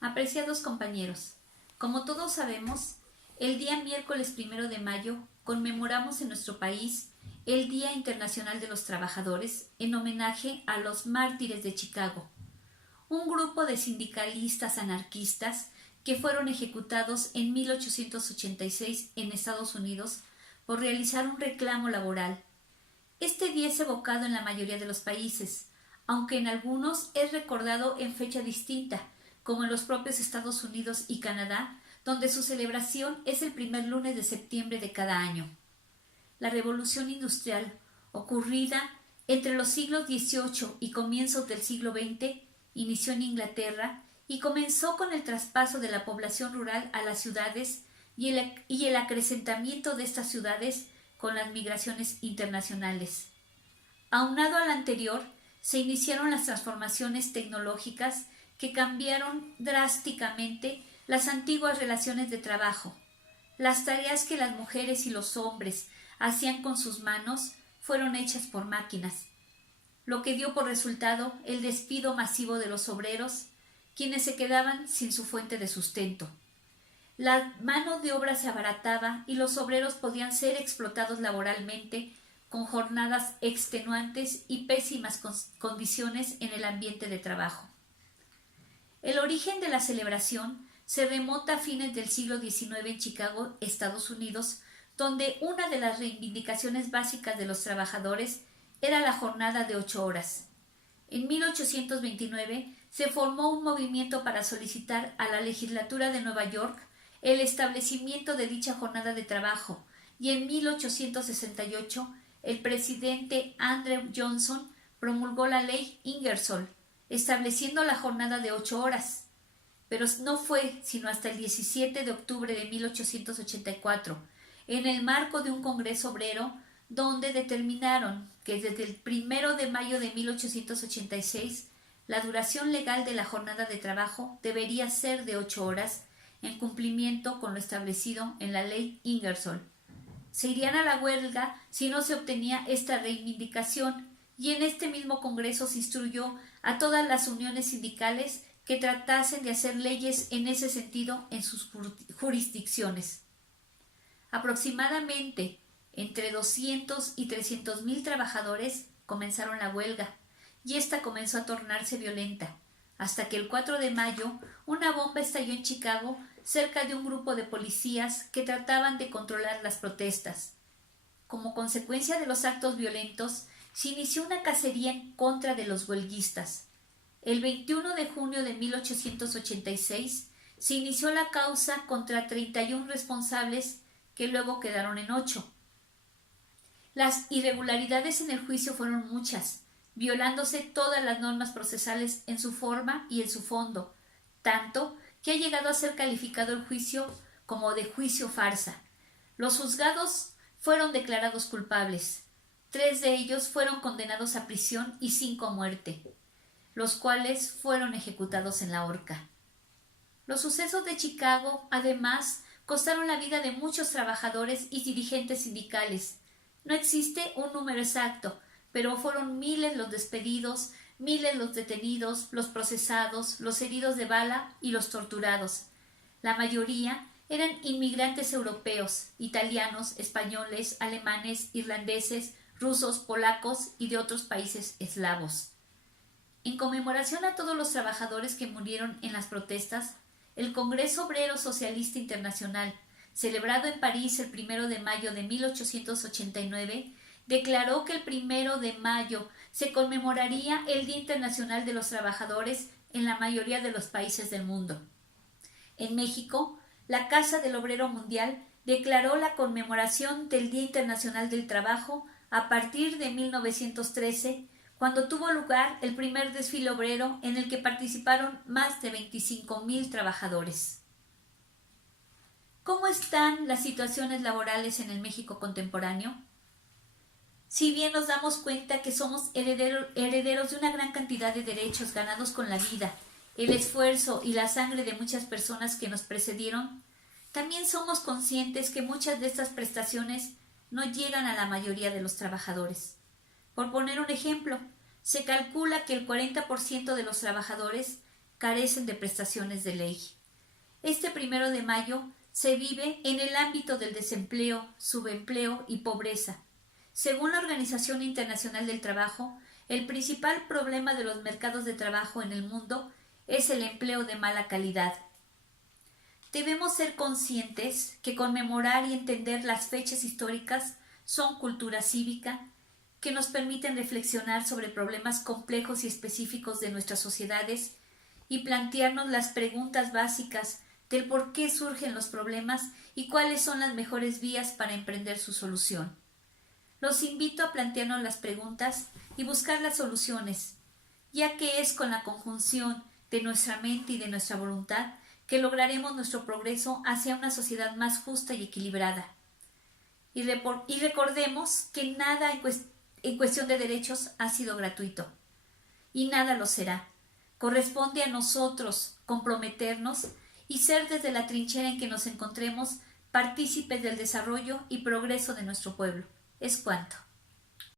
Apreciados compañeros, como todos sabemos, el día miércoles 1 de mayo conmemoramos en nuestro país el Día Internacional de los Trabajadores en homenaje a los mártires de Chicago, un grupo de sindicalistas anarquistas que fueron ejecutados en 1886 en Estados Unidos por realizar un reclamo laboral. Este día es evocado en la mayoría de los países, aunque en algunos es recordado en fecha distinta, como en los propios Estados Unidos y Canadá, donde su celebración es el primer lunes de septiembre de cada año. La revolución industrial, ocurrida entre los siglos XVIII y comienzos del siglo XX, inició en Inglaterra y comenzó con el traspaso de la población rural a las ciudades y el acrecentamiento de estas ciudades con las migraciones internacionales. Aunado al anterior, se iniciaron las transformaciones tecnológicas que cambiaron drásticamente las antiguas relaciones de trabajo. Las tareas que las mujeres y los hombres hacían con sus manos fueron hechas por máquinas, lo que dio por resultado el despido masivo de los obreros, quienes se quedaban sin su fuente de sustento. La mano de obra se abarataba y los obreros podían ser explotados laboralmente con jornadas extenuantes y pésimas condiciones en el ambiente de trabajo. El origen de la celebración se remonta a fines del siglo XIX en Chicago, Estados Unidos, donde una de las reivindicaciones básicas de los trabajadores era la jornada de 8 horas. En 1829 se formó un movimiento para solicitar a la legislatura de Nueva York el establecimiento de dicha jornada de trabajo, y en 1868 el presidente Andrew Johnson promulgó la ley Ingersoll, estableciendo la jornada de 8 horas. Pero no fue sino hasta el 17 de octubre de 1884, en el marco de un congreso obrero, donde determinaron que desde el 1 de mayo de 1886 la duración legal de la jornada de trabajo debería ser de 8 horas, en cumplimiento con lo establecido en la ley Ingersoll. Se irían a la huelga si no se obtenía esta reivindicación, y en este mismo Congreso se instruyó a todas las uniones sindicales que tratasen de hacer leyes en ese sentido en sus jurisdicciones. Aproximadamente entre 200 y 300.000 trabajadores comenzaron la huelga, y esta comenzó a tornarse violenta, hasta que el 4 de mayo una bomba estalló en Chicago cerca de un grupo de policías que trataban de controlar las protestas. Como consecuencia de los actos violentos, se inició una cacería en contra de los huelguistas. El 21 de junio de 1886 se inició la causa contra 31 responsables, que luego quedaron en 8. Las irregularidades en el juicio fueron muchas, violándose todas las normas procesales en su forma y en su fondo, tanto que ha llegado a ser calificado el juicio como de juicio farsa. Los juzgados fueron declarados culpables. 3 de ellos fueron condenados a prisión y 5 a muerte, los cuales fueron ejecutados en la horca. Los sucesos de Chicago, además, costaron la vida de muchos trabajadores y dirigentes sindicales. No existe un número exacto, pero fueron miles los despedidos, miles los detenidos, los procesados, los heridos de bala y los torturados. La mayoría eran inmigrantes europeos, italianos, españoles, alemanes, irlandeses, rusos, polacos y de otros países eslavos. En conmemoración a todos los trabajadores que murieron en las protestas, el Congreso Obrero Socialista Internacional, celebrado en París el 1 de mayo de 1889, declaró que el 1 de mayo se conmemoraría el Día Internacional de los Trabajadores en la mayoría de los países del mundo. En México, la Casa del Obrero Mundial declaró la conmemoración del Día Internacional del Trabajo a partir de 1913, cuando tuvo lugar el primer desfile obrero en el que participaron más de 25.000 trabajadores. ¿Cómo están las situaciones laborales en el México contemporáneo? Si bien nos damos cuenta que somos herederos de una gran cantidad de derechos ganados con la vida, el esfuerzo y la sangre de muchas personas que nos precedieron, también somos conscientes que muchas de estas prestaciones no llegan a la mayoría de los trabajadores. Por poner un ejemplo, se calcula que el 40% de los trabajadores carecen de prestaciones de ley. Este 1 de mayo se vive en el ámbito del desempleo, subempleo y pobreza. Según la Organización Internacional del Trabajo, el principal problema de los mercados de trabajo en el mundo es el empleo de mala calidad. Debemos ser conscientes que conmemorar y entender las fechas históricas son cultura cívica que nos permiten reflexionar sobre problemas complejos y específicos de nuestras sociedades y plantearnos las preguntas básicas del por qué surgen los problemas y cuáles son las mejores vías para emprender su solución. Los invito a plantearnos las preguntas y buscar las soluciones, ya que es con la conjunción de nuestra mente y de nuestra voluntad que lograremos nuestro progreso hacia una sociedad más justa y equilibrada. Y recordemos que nada en cuestión de derechos ha sido gratuito, y nada lo será. Corresponde a nosotros comprometernos y ser desde la trinchera en que nos encontremos partícipes del desarrollo y progreso de nuestro pueblo. Es cuanto.